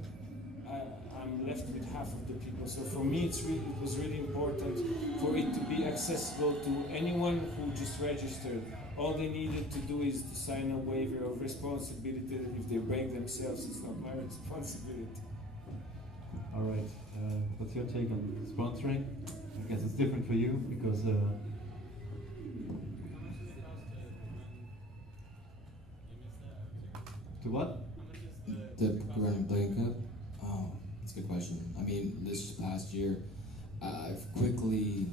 I'm left with half of the people. So for me, it was really important for it to be accessible to anyone who just registered. All they needed to do is to sign a waiver of responsibility that if they break themselves, it's not my responsibility. All right. What's your take on sponsoring? I guess it's different for you because. To what? The Playing Cup? Oh, that's a good question. I mean, this past year, I've quickly,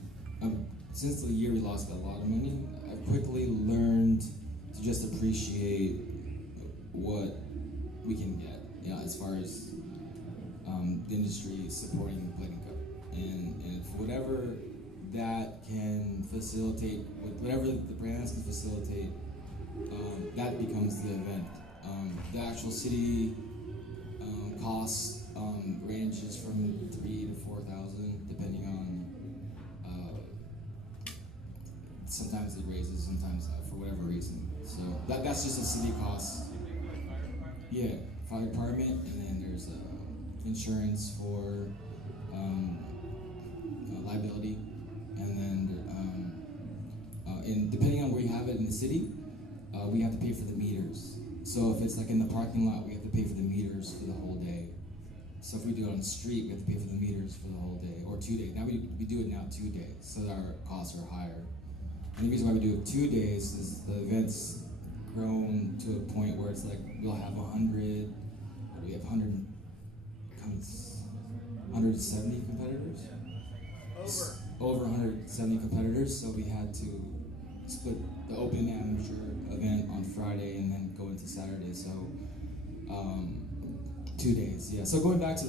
since the year we lost a lot of money, I've quickly learned to just appreciate what we can get, as far as the industry supporting the Playing Cup. And for whatever that can facilitate, whatever the brands can facilitate, that becomes the event. The actual city cost ranges from 3,000 to 4,000, depending on. Sometimes it raises, sometimes for whatever reason. So that's just a city cost. Yeah, fire department, and then there's insurance for liability, and then and depending on where you have it in the city, we have to pay for the meters. So if it's like in the parking lot, we have to pay for the meters for the whole day. So if we do it on the street, we have to pay for the meters for the whole day, or 2 days. Now we do it now 2 days, so that our costs are higher. And the reason why we do it 2 days is the event's grown to a point where it's like we'll have 100, or do we have 170 competitors? Over 170 competitors, so we had to split the open amateur event on Friday and then go into Saturday, so 2 days, yeah. So going back to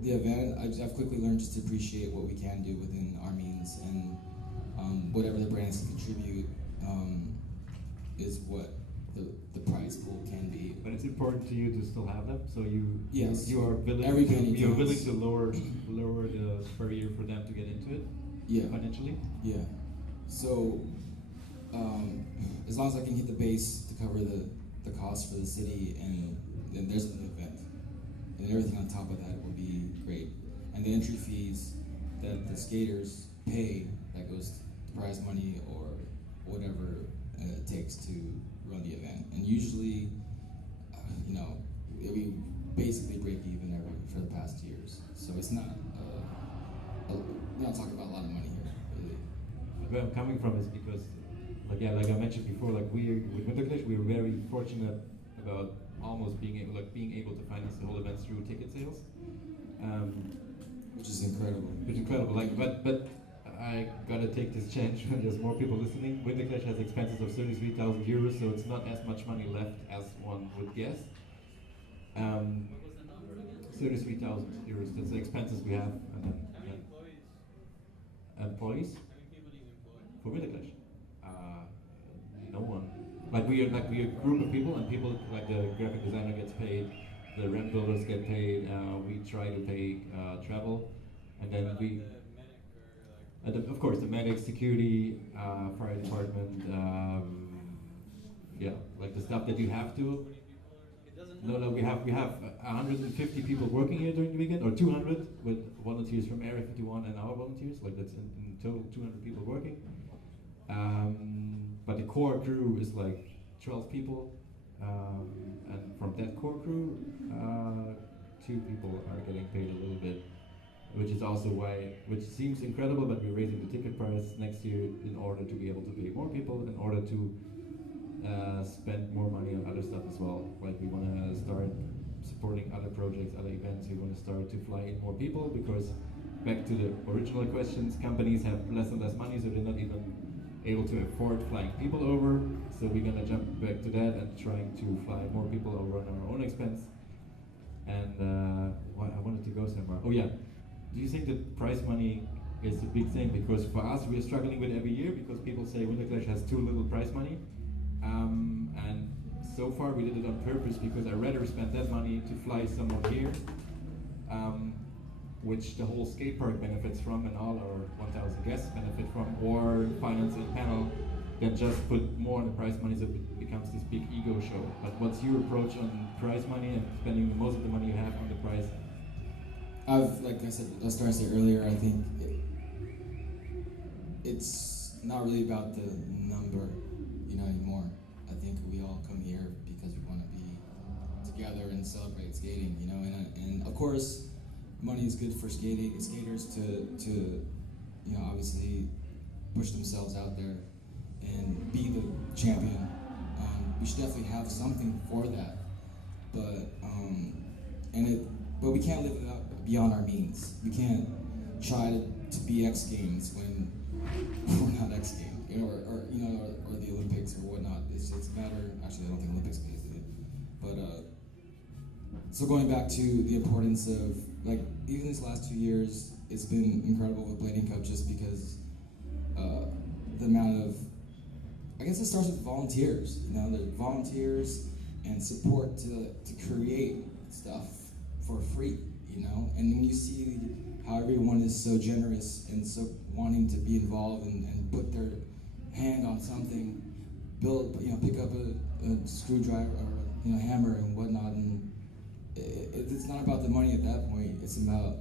the event, I've quickly learned just to appreciate what we can do within our means, and whatever the brands can contribute is what the prize pool can be. But it's important to you to still have them, so yes, you are willing you're willing to lower the barrier for them to get into it. Yeah. Financially. Yeah. So as long as I can hit the base to cover the cost for the city, and then there's an event, and everything on top of that will be great. And the entry fees that the skaters pay, that goes to prize money or whatever it takes to run the event. And usually, we basically break even for the past years. So it's not, we're not talking about a lot of money here, really. Where I'm coming from is because, like I mentioned before, with Winterclash, we were very fortunate about almost being able to finance the whole event through ticket sales, which is incredible. But I gotta take this challenge when there's more people listening. Winterclash has expenses of 33,000 euros, so it's not as much money left as one would guess. 33,000 euros. That's the expenses we have. And then, employees? For Winterclash? No one. like we are a group of people, and people like the graphic designer gets paid, the ramp builders get paid. We try to pay travel, and then we. Of course, the medic, security, fire department, yeah, like the stuff that you have to. No, we have 150 people working here during the weekend, or 200 with volunteers from Area 51 and our volunteers. Like that's in total 200 people working. But the core crew is like 12 people, and from that core crew, 2 people are getting paid a little bit. Which is also why, which seems incredible, but we're raising the ticket price next year in order to be able to pay more people, in order to spend more money on other stuff as well. Like we want to start supporting other projects, other events. We want to start to fly in more people because, back to the original questions, companies have less and less money, so they're not even able to afford flying people over. So we're gonna jump back to that and trying to fly more people over on our own expense. And I wanted to go somewhere. Oh yeah. Do you think that prize money is a big thing? Because for us, we're struggling with every year because people say Winter Clash has too little prize money. And so far we did it on purpose because I'd rather spend that money to fly someone here, which the whole skate park benefits from and all our 1,000 guests benefit from, or finance a panel, than just put more on the prize money so it becomes this big ego show. But what's your approach on prize money and spending most of the money you have on the prize? Like I said, I started to say earlier, I think it's not really about the number, anymore. I think we all come here because we want to be together and celebrate skating, and of course, money is good for skaters to obviously push themselves out there and be the champion. We should definitely have something for that, but we can't live beyond our means. We can't try to be X Games when we're not X Games, or the Olympics or whatnot. It's a matter. Actually, I don't think Olympics pays it. But so going back to the importance of even these last 2 years, it's been incredible with Blading Cup just because the amount of, I guess it starts with volunteers. The volunteers and support to create stuff for free. And when you see how everyone is so generous and so wanting to be involved and put their hand on something, pick up a screwdriver or hammer and whatnot, and it's not about the money at that point. It's about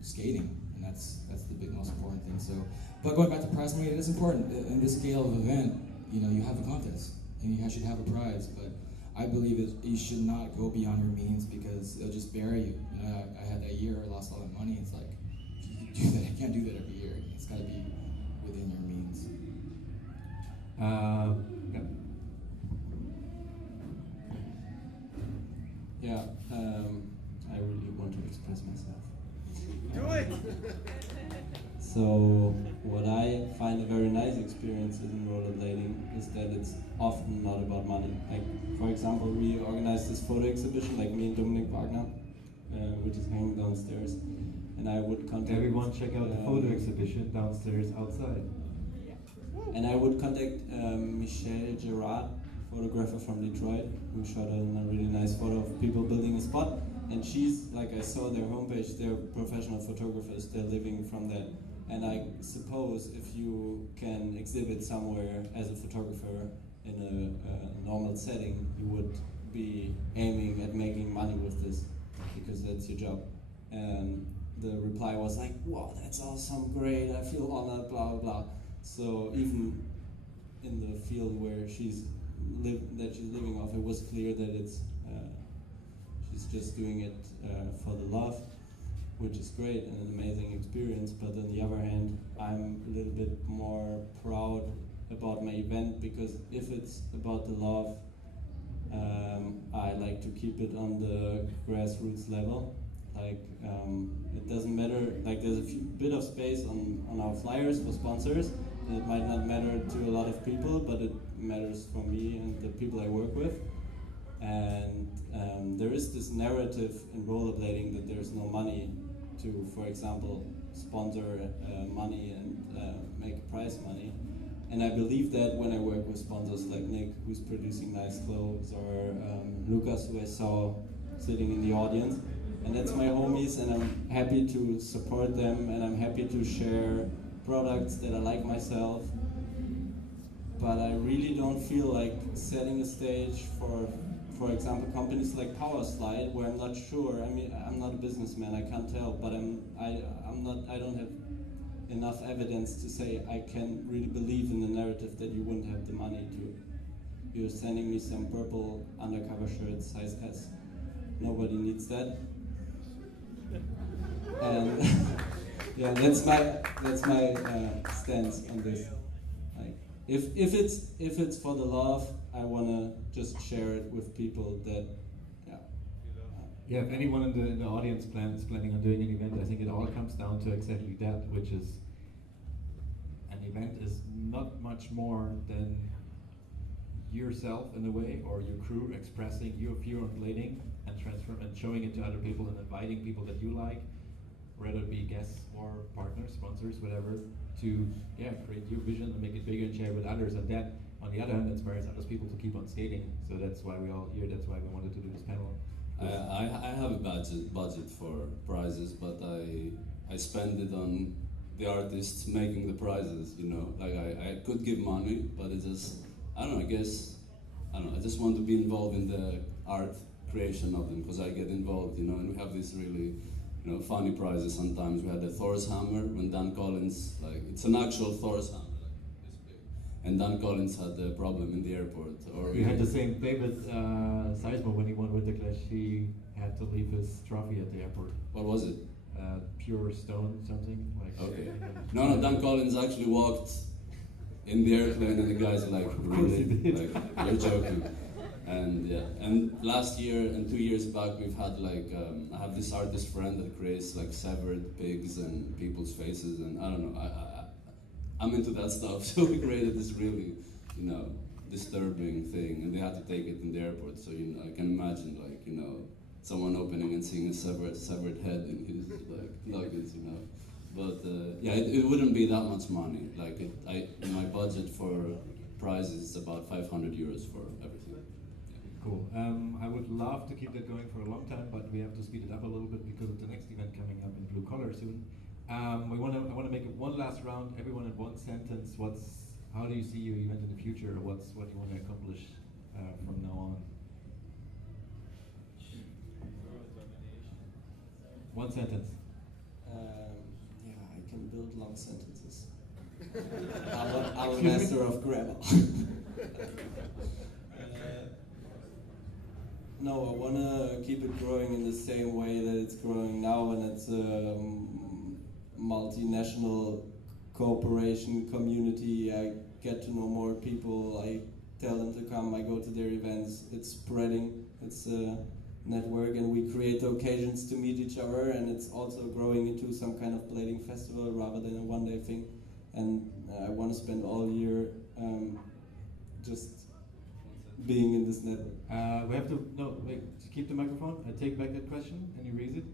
skating, and that's the most important thing. So, but going back to prize money, it is important in this scale of event. You have a contest and you should have a prize, but I believe that you should not go beyond your means because it'll just bury you. I had that year, I lost all that money. It's like, you can't do that every year. It's got to be within your means. Yeah, I really want to express myself. Do it! So, what I find a very nice experience in rollerblading is that it's often not about money. Like, for example, we organized this photo exhibition, like me and Dominic Wagner, which is hanging downstairs. And I would contact... Everyone check out the photo exhibition downstairs outside. And I would contact Michelle Gerard, photographer from Detroit, who shot a really nice photo of people building a spot. And she's, like I saw their homepage, they're professional photographers, they're living from that. And I suppose if you can exhibit somewhere as a photographer in a normal setting, you would be aiming at making money with this, because that's your job. And the reply was like, wow, that's awesome, great, I feel honored, blah, blah, blah. So even in the field where she's living off, it was clear that it's she's just doing it for the love, which is great and an amazing experience. But on the other hand, I'm a little bit more proud about my event, because if it's about the love, I like to keep it on the grassroots level. Like, it doesn't matter, like there's a bit of space on our flyers for sponsors, and it might not matter to a lot of people, but it matters for me and the people I work with. And there is this narrative in rollerblading that there's no money to, for example, sponsor money and make prize money. And I believe that when I work with sponsors like Nick, who's producing nice clothes, or Lucas, who I saw sitting in the audience. And that's my homies, and I'm happy to support them, and I'm happy to share products that I like myself. But I really don't feel like setting a stage for example, companies like Powerslide, where I'm not sure. I mean, I'm not a businessman, I can't tell, but I don't have enough evidence to say I can really believe in the narrative that you wouldn't have the money to. You're sending me some purple undercover shirts, size S. Nobody needs that. And yeah, that's my stance on this. Like, if it's for the love, I wanna just share it with people that, yeah. Yeah, if anyone in the audience is planning on doing an event, I think it all comes down to exactly that, which is an event is not much more than yourself in a way, or your crew expressing your view on blading and showing it to other people and inviting people that you like, whether it be guests or partners, sponsors, whatever, to create your vision and make it bigger and share with others. And that, on the other hand, inspires other people to keep on skating. So that's why we're all here. That's why we wanted to do this panel. I have a budget for prizes, but I spend it on the artists making the prizes. You know, like I could give money, but it just, I don't know. I just want to be involved in the art creation of them, because I get involved. You know, and we have these really, funny prizes sometimes. We had the Thor's hammer when Dan Collins, like, it's an actual Thor's hammer, like this big. And Dan Collins had a problem in the airport. Or we had the same, David Seismo, when he won with the Clash, he had to leave his trophy at the airport. What was it? Pure stone, something like. Okay. No, Dan Collins actually walked in the airplane, and the guys are like, really? Like, you're joking. And yeah, and last year and 2 years back, we've had like, I have this artist friend that creates like severed pigs and people's faces, and I don't know, I'm into that stuff. So we created this really, disturbing thing, and they had to take it in the airport. So I can imagine, like, someone opening and seeing a severed head in his like luggage, But it wouldn't be that much money. Like my budget for prizes is about 500 euros for everything. Cool. I would love to keep that going for a long time, but we have to speed it up a little bit because of the next event coming up in Blue Collar soon. I want to make it one last round. Everyone in one sentence. How do you see your event in the future? What you want to accomplish from now on? One sentence. I can build long sentences. I'm a master of grammar. No, I want to keep it growing in the same way that it's growing now, and it's a multinational cooperation community. I get to know more people, I tell them to come, I go to their events. It's spreading, it's a network, and we create occasions to meet each other, and it's also growing into some kind of blading festival rather than a one-day thing. And I want to spend all year just being in this network. We have to keep the microphone. I take back that question and you raise it.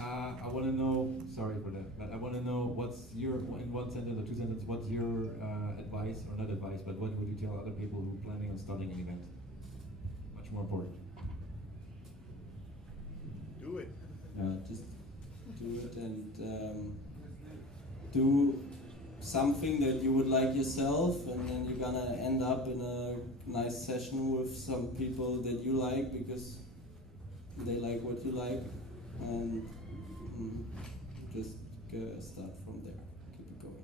I want to know, sorry for that, but I want to know in one sentence or two sentences, what's your advice, or not advice, but what would you tell other people who are planning on starting an event? Much more important. Do it. Just do it, and do something that you would like yourself, and then you're gonna end up in a nice session with some people that you like because they like what you like, and just start from there. Keep it going.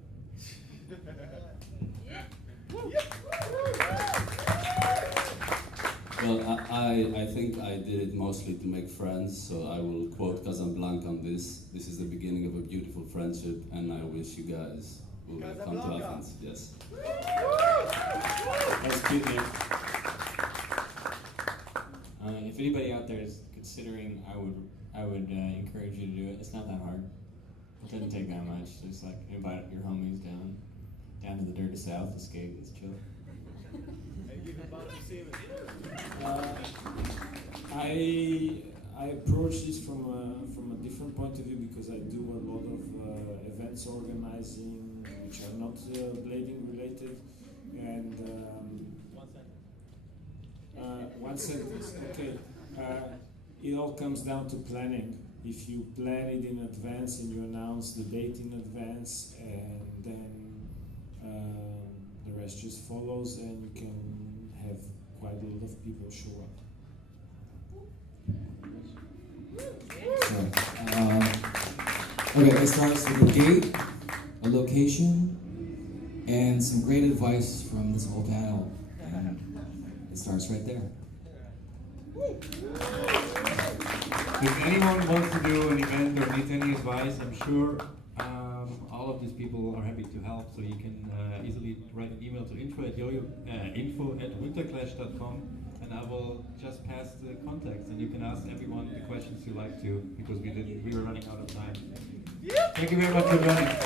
Well, I think I did it mostly to make friends, so I will quote Casablanca on this. This is the beginning of a beautiful friendship, and I wish you guys will come to Athens. Yes. That's good, Nick. If anybody out there is considering, I would encourage you to do it. It's not that hard. It doesn't take that much. Just like invite your homies down to the dirty south to skate. It's chill. I approach this from a different point of view because I do a lot of events organizing which are not blading related, And one sentence, okay. It all comes down to planning. If you plan it in advance and you announce the date in advance, and then the rest just follows, and you can have quite a lot of people show up. Okay, it starts with a date, a location, and some great advice from this whole panel. And it starts right there. If anyone wants to do an event or needs any advice, I'm sure all of these people are happy to help. So you can easily write an email to info@winterclash.com, and I will just pass the contacts, and you can ask everyone the questions you like to, because we were running out of time. Thank you very much for joining.